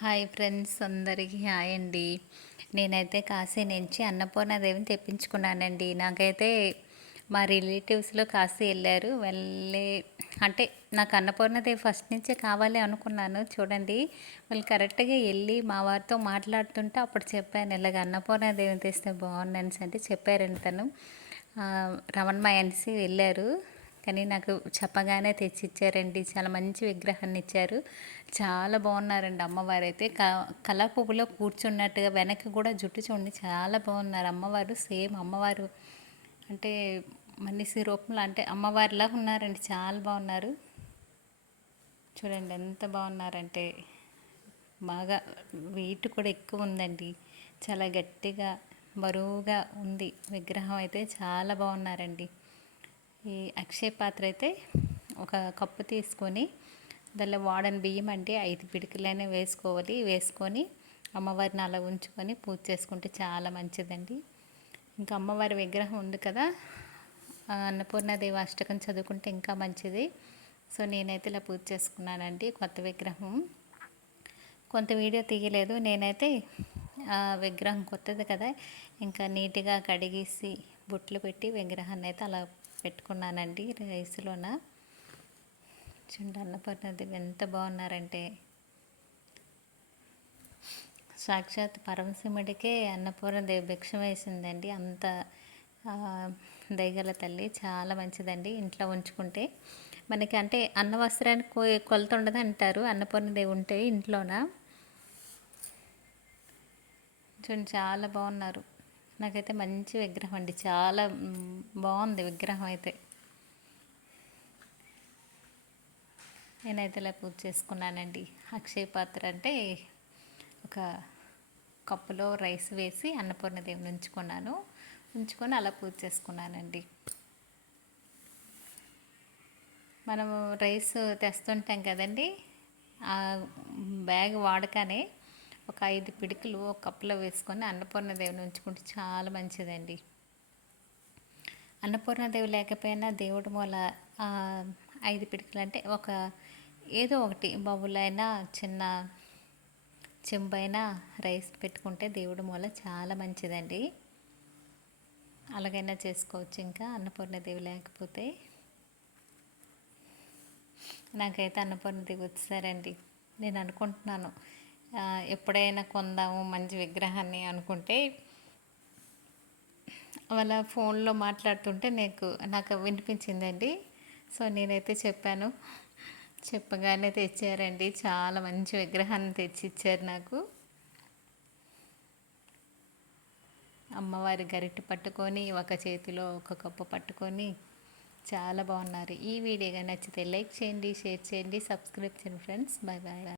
Hi friends అందరికీ hi అండి. నేనైతే కాశీ నుంచి అన్నపూర్ణాదేవిని తెప్పించుకున్నానండి. నాకైతే మా రిలేటివ్స్లో కాశీ వెళ్ళారు. వెళ్ళి అంటే నాకు అన్నపూర్ణదేవి ఫస్ట్ నుంచే కావాలి అనుకున్నాను. చూడండి వాళ్ళు కరెక్ట్గా వెళ్ళి మా వారితో మాట్లాడుతుంటే అప్పుడు చెప్పాను ఇలాగ అన్నపూర్ణాదేవిని తెస్తే బాగుందని అంటే చెప్పారండి తను. రమణమయ్య అనేసి వెళ్ళారు. కానీ నాకు చెప్పగానే తెచ్చి ఇచ్చారండి చాలా మంచి విగ్రహాన్ని ఇచ్చారు. చాలా బాగున్నారండి అమ్మవారు అయితే క కళా కూర్చున్నట్టుగా వెనక్కి కూడా జుట్టు చూడండి. చాలా బాగున్నారు అమ్మవారు. సేమ్ అమ్మవారు అంటే మనిషి రూపంలో అంటే అమ్మవారిలా ఉన్నారండి. చాలా బాగున్నారు. చూడండి ఎంత బాగున్నారంటే బాగా వెయిట్ కూడా ఎక్కువ ఉందండి. చాలా గట్టిగా బరువుగా ఉంది. విగ్రహం అయితే చాలా బాగున్నారండి. ఈ అక్షయ పాత్ర అయితే ఒక కప్పు తీసుకొని దానిలో వాడని బియ్యం అంటే ఐదు పిడికలైనా వేసుకోవాలి. వేసుకొని అమ్మవారిని అలా ఉంచుకొని పూజ చేసుకుంటే చాలా మంచిదండి. ఇంకా అమ్మవారి విగ్రహం ఉంది కదా అన్నపూర్ణాదేవి అష్టకం చదువుకుంటే ఇంకా మంచిది. సో నేనైతే ఇలా పూజ చేసుకున్నానండి కొత్త విగ్రహం. కొంత వీడియో తీయలేదు. నేనైతే విగ్రహం కొత్తది కదా ఇంకా నీట్గా కడిగేసి బుట్లు పెట్టి విగ్రహాన్ని అయితే అలా పెట్టుకున్నానండి రైస్లోన. చూడండి అన్నపూర్ణదేవి ఎంత బాగున్నారంటే. సాక్షాత్ పరమశివుడికే అన్నపూర్ణదేవి భిక్షం వేసిందండి. అంత దయగల తల్లి చాలా మంచిదండి ఇంట్లో ఉంచుకుంటే. మనకి అంటే అన్న వస్త్రానికి కొలత ఉండదు అంటారు అన్నపూర్ణదేవి ఉంటే ఇంట్లోన. చూడండి చాలా బాగున్నారు. నాకైతే మంచి విగ్రహం అండి. చాలా బాగుంది విగ్రహం అయితే. నేనైతే ఇలా పూజ చేసుకున్నానండి. అక్షయ పాత్ర అంటే ఒక కప్పులో రైస్ వేసి అన్నపూర్ణ దేవుని ఉంచుకున్నాను. ఉంచుకొని అలా పూజ చేసుకున్నానండి. మనము రైస్ తెస్తుంటాం కదండి. ఆ బ్యాగ్ వాడకనే ఒక ఐదు పిడికలు ఒక కప్పులో వేసుకొని అన్నపూర్ణదేవిని ఉంచుకుంటే చాలా మంచిదండి. అన్నపూర్ణదేవి లేకపోయినా దేవుడి మూల ఐదు పిడికలు అంటే ఒక ఏదో ఒకటి బౌలైనా చిన్న చెంబైనా రైస్ పెట్టుకుంటే దేవుడి మూల చాలా మంచిదండి. అలాగైనా చేసుకోవచ్చు ఇంకా అన్నపూర్ణదేవి లేకపోతే. నాకైతే అన్నపూర్ణదేవి వచ్చేసారండి. నేను అనుకుంటున్నాను. ఎప్పుడైనా కొందాము మంచి విగ్రహాన్ని అనుకుంటే వాళ్ళ ఫోన్లో మాట్లాడుతుంటే నాకు నాకు వినిపించిందండి. సో నేనైతే చెప్పాను. చెప్పగానే తెచ్చారండి. చాలా మంచి విగ్రహాన్ని తెచ్చి ఇచ్చారు నాకు. అమ్మవారి గరిటె పట్టుకొని ఒక చేతిలో ఒక కప్పు పట్టుకొని చాలా బాగున్నారు. ఈ వీడియోగా నచ్చితే లైక్ చేయండి షేర్ చేయండి సబ్స్క్రైబ్ చేయండి ఫ్రెండ్స్. Bye bye.